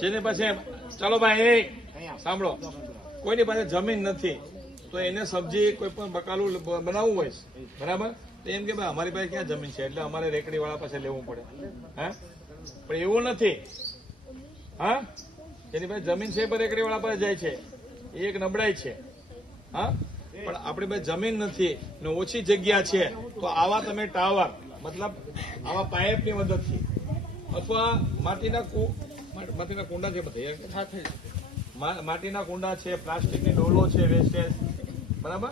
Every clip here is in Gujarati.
જેની પાસે ચાલો ભાઈ સાંભળો, કોઈની પાસે જમીન નથી તો એને સબ્જી કોઈ પણ બકાલું બનાવવું હોય બરાબર, તો એમ કે ભાઈ અમારી પાસે ક્યાં જમીન છે એટલે અમારે રેકડી વાળા પાસે લેવું પડે. હા, પણ એવું નથી. હા, જેની પાસે જમીન છે પણ રેકડી વાળા પાસે જાય છે, એ એક નબળાઈ છે. હા, પણ આપણી પાસે જમીન નથી ને ઓછી જગ્યા છે તો આવા તમે ટાવર મતલબ આવા પાઇપની મદદથી અથવા માટીના કુંડા છે, બધા માટીના કુંડા છે, પ્લાસ્ટિકની ડોલો છે, વેસ્ટેજ બરાબર,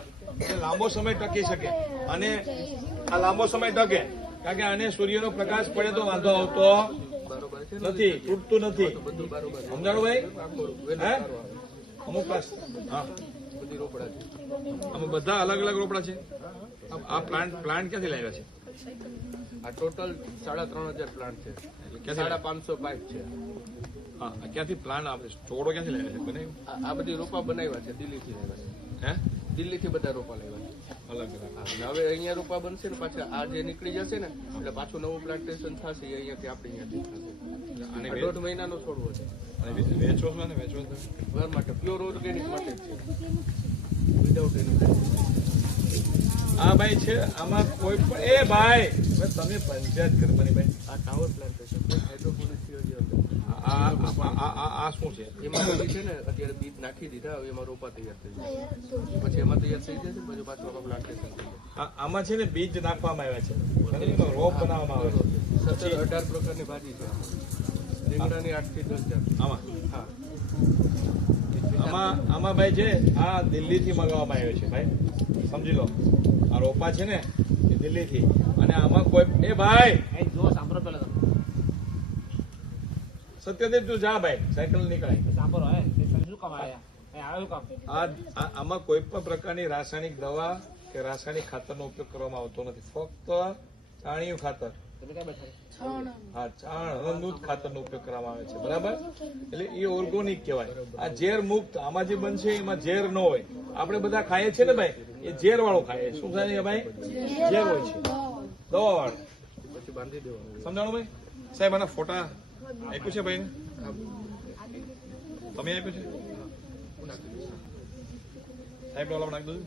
એ લાંબો સમય ટકી શકે. અને આ લાંબો સમય ટકે કારણ કે આને સૂર્યનો પ્રકાશ પડે તો વાંધો આવતો નથી, તૂટતું નથી. સમજાણું ભાઈ? હે, અમુક હા અમે બધા અલગ અલગ રોપડા છે. આ પ્લાન્ટ ક્યાંથી લાવ્યા છે? આ ટોટલ 3,500 પ્લાન્ટ છે, 550 પાઇપ છે. હા, ક્યાંથી પ્લાન્ટ આપણે છોડો ક્યાંથી લાવ્યા છે? આ બધી રોપા બનાવ્યા છે, દિલ્હીથી લાવ્યા છે. હે, દિલ્હીથી બધા રોપા લાવ્યા છે અલગ અલગ. હવે અહીંયા રોપા બનશે ને પાછા આ જે નીકળી જશે ને એટલે પાછું નવું પ્લાન્ટેશન થશે અહીંયાથી આપણે અહીંયાથી. અને 1.5 મહિનાનો છોડવો છે. વેચો છો ને? વેચો ઘર માટે પ્યોર ઓર્ગેનિક માટે જ છે, વિધાઉટ એની. હા ભાઈ છે આમાં કોઈ પણ એ ભાઈ તમે પંચાયત કરવાની ભાઈ. આ ટાવર પ્લાન્ટેશન હાઇડ્રોપોનિક્સ આ શું છે? એમાં છે ને અત્યારે બીજ નાખી દીધા, હવે એમાં રોપા તૈયાર થઈ જાય, પછી એમાં તૈયાર થઈ જશે પછી પાછું આમાં પ્લાન્ટેશન થઈ જાય. આમાં છે ને બીજ નાખવામાં આવ્યા છે, રોપ બનાવવામાં આવે છે. 17-18 પ્રકારની ભાજી છે, રીંગણાની 8 થી 10 જાત. આમાં હા, આમાં ભાઈ છે આ દિલ્હીથી મંગાવવામાં આવ્યો છે ભાઈ, સમજી લો. આ રોપા છે ને એ દિલ્હીથી. અને આમાં કોઈ એ ભાઈ જો સાંભળો પેલા સત્યદેવ તું જા ભાઈ, સાયકલ નીકળાય. આમાં કોઈ પણ પ્રકારની રાસાયણિક દવા કે રાસાયણિક ખાતરનો ઉપયોગ કરવામાં આવતો નથી, ફક્ત છાણિયું ખાતર. હા, છાણનું જ ખાતરનો ઉપયોગ કરવામાં આવે છે બરાબર. એટલે એ ઓર્ગોનિક કહેવાય. આ ઝેર મુક્ત આમાં જે બનશે એમાં ઝેર ન હોય. આપણે બધા ખાઈએ છીએ ને ભાઈ, એ ઝેર વાળું ખાઈએ. શું થાય ભાઈ? ઝેર હોય છે, દવા વાળું. પછી બાંધી દેવાનું. સમજાણું ભાઈ? સાહેબ આના ફોટા આપ્યું છે ભાઈ? તમે આપ્યું છે સાહેબ? ડોલા નાખી દઉં.